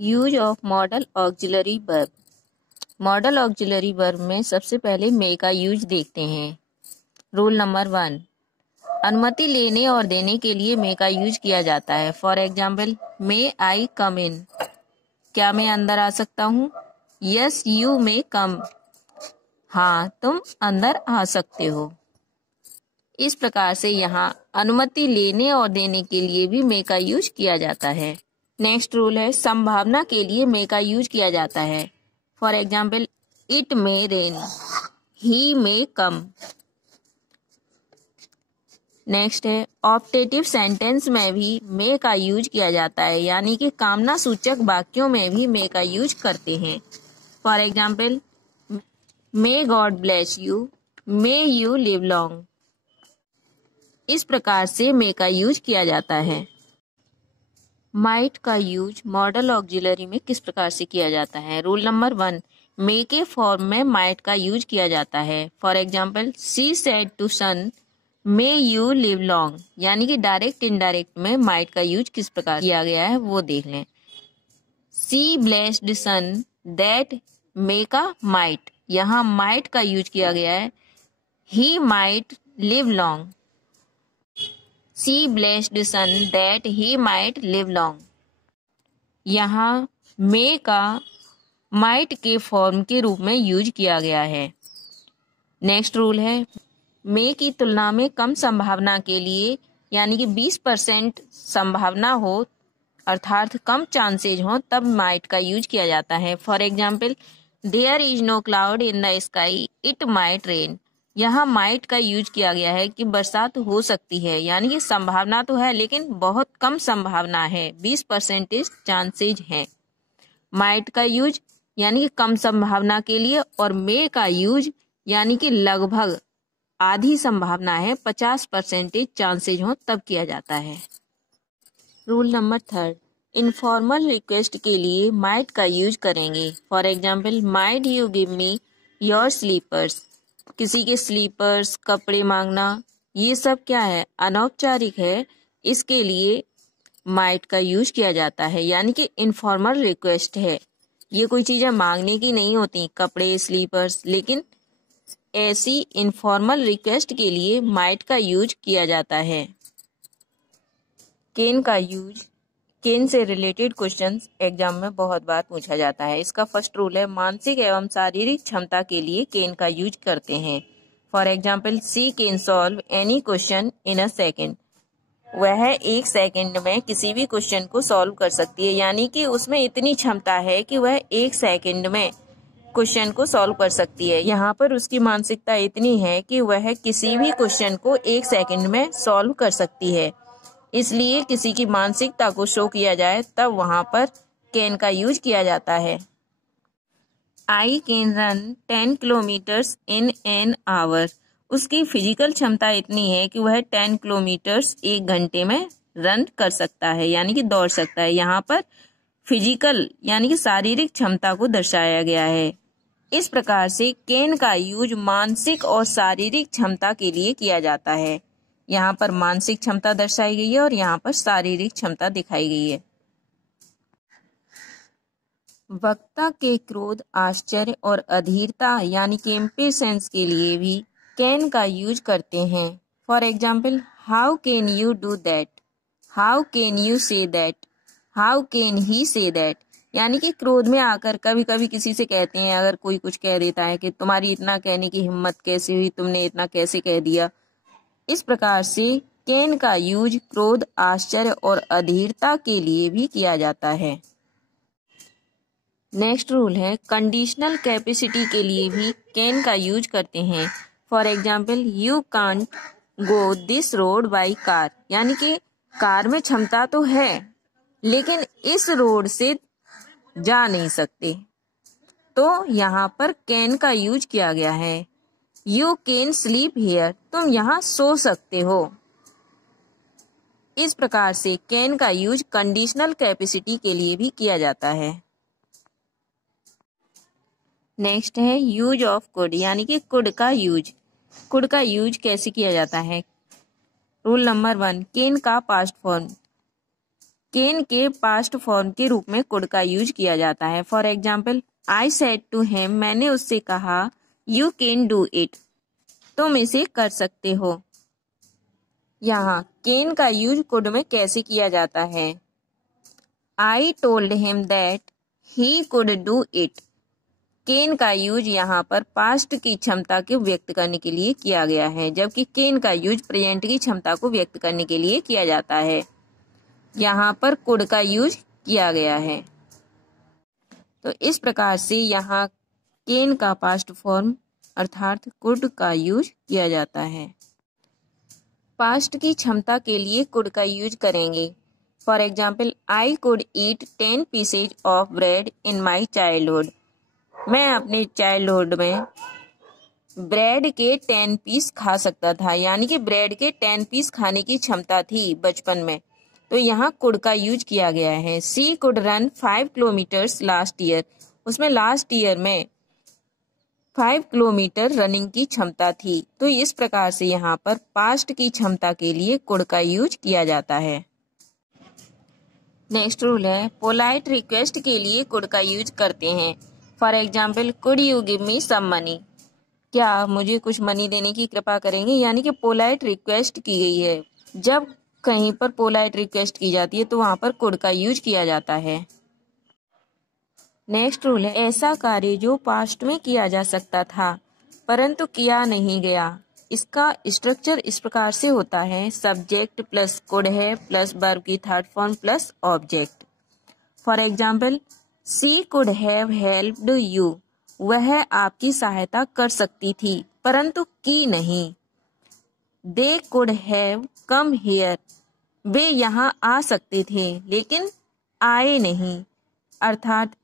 Use of model auxiliary verb. Model auxiliary verb में सबसे पहले मे का यूज देखते हैं। रूल नंबर 1, अनुमति लेने और देने के लिए मे का यूज किया जाता है। फॉर एग्जाम्पल, मे आई कम इन, क्या मैं अंदर आ सकता हूँ? यस यू मे कम, हाँ तुम अंदर आ सकते हो। इस प्रकार से यहाँ अनुमति लेने और देने के लिए भी मे का यूज किया जाता है। नेक्स्ट रूल है, संभावना के लिए मे का यूज किया जाता है। For example, it may rain, he may come. Next है, ऑप्टेटिव सेंटेंस में भी मे का यूज किया जाता है, यानी कि कामना सूचक वाक्यों में भी मे का यूज करते हैं। For example, may God bless you, may you live long. इस प्रकार से मे का यूज किया जाता है। माइट का यूज मॉडल ऑक्सिलरी में किस प्रकार से किया जाता है? रूल नंबर 1, मे के फॉर्म में माइट का यूज किया जाता है। For example, she said to son, may you live long, यानी कि डायरेक्ट इनडायरेक्ट में माइट का यूज किस प्रकार किया गया है वो देख लें। She blessed son that may का माइट, यहाँ माइट का यूज किया गया है। He might live long, She blessed son that he might live long। यहाँ मे का might के फॉर्म के रूप में यूज किया गया है। नेक्स्ट रूल है, मे की तुलना में कम संभावना के लिए, यानी कि 20% संभावना हो अर्थात कम चांसेज हो, तब माइट का यूज किया जाता है। For example, there is no cloud in the sky, it might rain. यहाँ माइट का यूज किया गया है कि बरसात हो सकती है, यानी कि संभावना तो है लेकिन बहुत कम संभावना है, 20% चांसेज है। माइट का यूज यानी कि कम संभावना के लिए, और मे का यूज यानी कि लगभग आधी संभावना है, 50% चांसेज हो तब किया जाता है। रूल नंबर 3, इनफॉर्मल रिक्वेस्ट के लिए माइट का यूज करेंगे। For example, might you give me your slippers, किसी के स्लीपर्स, कपड़े मांगना, ये सब क्या है? अनौपचारिक है, इसके लिए माइट का यूज किया जाता है, यानी कि इनफॉर्मल रिक्वेस्ट है। ये कोई चीजें मांगने की नहीं होती, कपड़े, स्लीपर्स, लेकिन ऐसी इनफॉर्मल रिक्वेस्ट के लिए माइट का यूज किया जाता है। कैन का use, can say related questions exam में बहुत बार पूछा जाता है। इसका फर्स्ट रूल है, मानसिक एवं शारीरिक क्षमता के लिए कैन का यूज करते हैं। For example, she can solve any question in a second, वह 1 सेकेंड में किसी भी क्वेश्चन को सॉल्व कर सकती है, यानी कि उसमें इतनी क्षमता है कि वह 1 सेकेंड में क्वेश्चन को सॉल्व कर सकती है। यहाँ पर उसकी मानसिकता इतनी है कि वह किसी भी क्वेश्चन को 1 सेकेंड में सॉल्व कर सकती है, इसलिए किसी की मानसिकता को शो किया जाए तब वहां पर कैन का यूज किया जाता है। I can run 10 kilometres in an hour, उसकी फिजिकल क्षमता इतनी है कि वह 10 किलोमीटर्स 1 घंटे में रन कर सकता है, यानी कि दौड़ सकता है। यहाँ पर फिजिकल यानी कि शारीरिक क्षमता को दर्शाया गया है। इस प्रकार से कैन का यूज मानसिक और शारीरिक क्षमता के लिए किया जाता है। यहाँ पर मानसिक क्षमता दर्शाई गई है और यहाँ पर शारीरिक क्षमता दिखाई गई है। वक्ता के क्रोध, आश्चर्य और अधीरता यानी कि इम्पेशंस के लिए भी कैन का यूज करते हैं। For example, how can you do that, how can you say that, how can he say that, यानी कि क्रोध में आकर कभी कभी किसी से कहते हैं, अगर कोई कुछ कह देता है कि तुम्हारी इतना कहने की हिम्मत कैसे हुई, तुमने इतना कैसे कह दिया। इस प्रकार से कैन का यूज क्रोध, आश्चर्य और अधीरता के लिए भी किया जाता है। नेक्स्ट रूल है, कंडीशनल कैपेसिटी के लिए भी कैन का यूज करते हैं। For example, you can't go this road by car, यानी कि कार में क्षमता तो है लेकिन इस रोड से जा नहीं सकते, तो यहाँ पर कैन का यूज किया गया है। यू कैन स्लीप हियर, तुम यहाँ सो सकते हो। इस प्रकार से कैन का यूज कंडीशनल कैपेसिटी के लिए भी किया जाता है। नेक्स्ट है यूज ऑफ कुड, यानी कि कुड का यूज। कुड का यूज कैसे किया जाता है? रूल नंबर 1, कैन का पास्ट फॉर्म, कैन के पास्ट फॉर्म के रूप में कुड का यूज किया जाता है। For example, I said to him, मैंने उससे कहा, यू कैन डू इट, तुम इसे कर सकते हो। यहाँ कैन का यूज कुड में कैसे किया जाता है? I told him that he could do it. Can का यूज यहाँ पर पास्ट की क्षमता को व्यक्त करने के लिए किया गया है, जबकि कैन का यूज प्रेजेंट की क्षमता को व्यक्त करने के लिए किया जाता है। यहाँ पर कुड का यूज किया गया है। तो इस प्रकार से यहाँ कैन का पास्ट फॉर्म अर्थात कुड का यूज किया जाता है। पास्ट की क्षमता के लिए कुड का यूज करेंगे। For example, I could eat 10 pieces of bread in my childhood. मैं अपने चाइल्डहुड में ब्रेड के 10 पीस खा सकता था, यानी कि ब्रेड के 10 पीस खाने की क्षमता थी बचपन में। तो यहाँ कुड का यूज किया गया है। She could run 5 kilometres last year. उसमें लास्ट ईयर में 5 किलोमीटर रनिंग की क्षमता थी। तो इस प्रकार से यहाँ पर पास्ट की क्षमता के लिए कुड का यूज किया जाता है। नेक्स्ट रूल है, पोलाइट रिक्वेस्ट के लिए कुड का यूज करते हैं। For example, could you give me some money. क्या आप मुझे कुछ मनी देने की कृपा करेंगे, यानी कि पोलाइट रिक्वेस्ट की गई है। जब कहीं पर पोलाइट रिक्वेस्ट की जाती है तो वहां पर कुड का यूज किया जाता है। नेक्स्ट रूल है, ऐसा कार्य जो पास्ट में किया जा सकता था परंतु किया नहीं गया। इसका स्ट्रक्चर इस प्रकार से होता है, सब्जेक्ट प्लस कुड है प्लस वर्ब की third form plus object. For example, she could have helped you. वह आपकी सहायता कर सकती थी परंतु की नहीं। They could have come here. वे यहाँ आ सकते थे लेकिन आए नहीं। अर्थात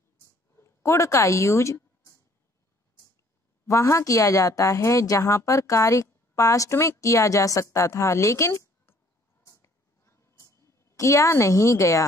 कुड का यूज वहां किया जाता है जहां पर कार्य पास्ट में किया जा सकता था लेकिन किया नहीं गया।